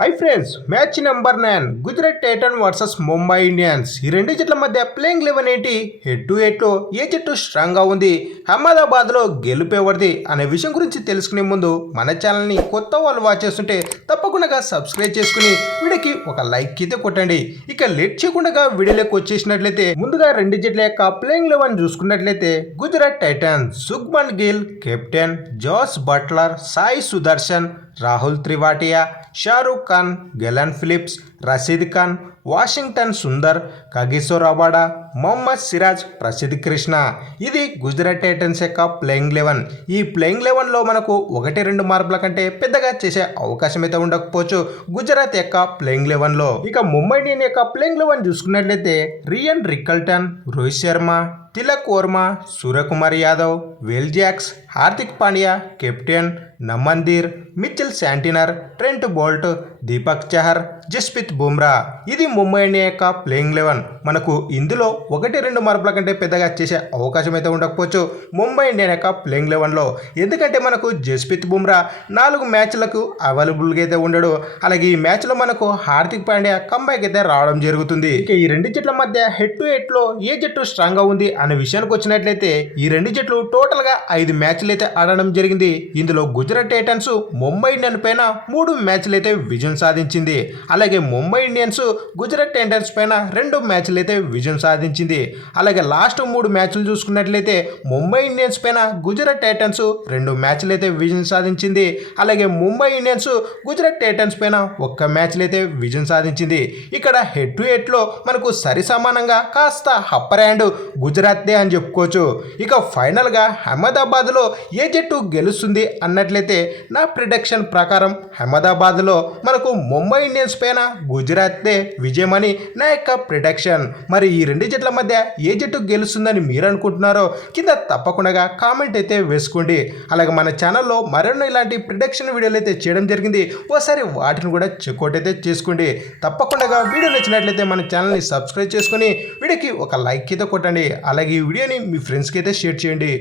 Hi friends, match number 9 Gujarat Titan versus Mumbai Indians. ఈ రెండు జట్ల మధ్య ప్లేయింగ్ 11 ఏంటి, హెడ్ టు హెడ్లో ఏ జట్టు స్ట్రాంగ్గా ఉంది, అహ్మదాబాద్లో గెలుపేవరిది అనే విషయం గురించి తెలుసుకునే ముందు మన ఛానల్ని కొత్త వాళ్ళు వాచ్ చేస్తుంటే తప్పకుండా సబ్స్క్రైబ్ చేసుకుని వీడియోకి ఒక లైక్ అయితే కొట్టండి. ఇక లేట్ చేయకుండా వీడియోలోకి వచ్చేసినట్లయితే ముందుగా రెండు జట్ల యొక్క ప్లేయింగ్ 11 చూసుకున్నట్లయితే Gujarat Titans Shubman Gill captain, Jos Buttler, Sai Sudharsan, Rahul త్రివాటియా, Shahrukh Khan, Glenn Phillips, Rashid Khan, Washington Sundar, Kagiso Rabada, Mohammed Siraj, Prasidh Krishna. ఇది గుజరాత్ టైటన్స్ యొక్క ప్లేయింగ్ 11. ఈ ప్లేయింగ్ 11లో మనకు 1-2 మార్పుల కంటే పెద్దగా చేసే అవకాశం అయితే ఉండకపోవచ్చు గుజరాత్ యొక్క ప్లేయింగ్ 11లో. ఇక ముంబై ఇండియన్ యొక్క ప్లేయింగ్ 11 చూసుకున్నట్లయితే రియన్ Rickelton, Rohit Sharma, Tilak Varma, Suryakumar Yadav, well jacks, Hardik Pandya captain, Naman Dhir, Mitchell శాంటినర్, Trent Boult, Deepak Chahar, Jasprit Bumrah. ఇది ముంబై ఇండియన్ యొక్క ప్లేయింగ్ 11. మనకు ఇందులో 1-2 మార్పుల కంటే పెద్దగా చేసే అవకాశం అయితే ఉండకపోవచ్చు ముంబై ఇండియన్ యొక్క ప్లేయింగ్ 11లో. ఎందుకంటే మనకు జస్ప్రీత్ బుమ్రా 4 మ్యాచ్లకు అవైలబుల్గా అయితే ఉండడు. అలాగే ఈ మ్యాచ్లో మనకు హార్దిక్ పాండ్యా కంబ్యాక్ అయితే రావడం జరుగుతుంది. ఇక ఈ రెండు జట్ల మధ్య హెడ్ టు హెడ్లో ఏ జట్టు స్ట్రాంగ్గా ఉంది అనే విషయానికి వచ్చినట్లయితే ఈ రెండు జట్లు టోటల్గా 5 మ్యాచ్లు అయితే ఆడడం జరిగింది. ఇందులో గుజరాత్ టైటన్స్ ముంబై ఇండియన్స్ పైన 3 మ్యాచ్లు అయితే విజయం సాధించింది. అలాగే ముంబై ఇండియన్స్ గుజరాత్ టైటన్స్ పైన 2 మ్యాచ్లు అయితే విజయం సాధించింది. అలాగే లాస్ట్ 3 మ్యాచ్లు చూసుకున్నట్లయితే ముంబై ఇండియన్స్ పైన గుజరాత్ టైటన్స్ 2 మ్యాచ్లు అయితే విజయం సాధించింది. అలాగే ముంబై ఇండియన్స్ గుజరాత్ టైటన్స్ పైన 1 మ్యాచ్లు అయితే విజయం సాధించింది. ఇక్కడ హెడ్ టు హెడ్లో మనకు సరి సమానంగా కాస్త అప్పర్ హ్యాండ్ గుజరాత్దే అని చెప్పుకోవచ్చు. ఇక ఫైనల్గా అహ్మదాబాద్లో ఏ జట్టు గెలుస్తుంది అన్నట్లయితే నా ప్రిడిక్షన్ ప్రకారం అహ్మదాబాద్లో మనకు ముంబై ఇండియన్స్ పైన గుజరాత్దే విజయమని నా యొక్క ప్రిడిక్షన్. మరి ఈ రెండు జట్ల మధ్య ఏ జట్టు గెలుస్తుందని మీరు అనుకుంటున్నారో కింద తప్పకుండా కామెంట్ అయితే వేసుకోండి. అలాగే మన ఛానల్లో మరెన్నో ఇలాంటి ప్రిడిక్షన్ వీడియోలు అయితే చేయడం జరిగింది. ఓసారి వాటిని కూడా చెక్అవుట్ అయితే చేసుకోండి. తప్పకుండా వీడియో నచ్చినట్లయితే మన ఛానల్ని సబ్స్క్రైబ్ చేసుకొని వీడియోకి ఒక లైక్ అయితే కొట్టండి. అలాగే ఈ వీడియోని మీ ఫ్రెండ్స్కి అయితే షేర్ చేయండి.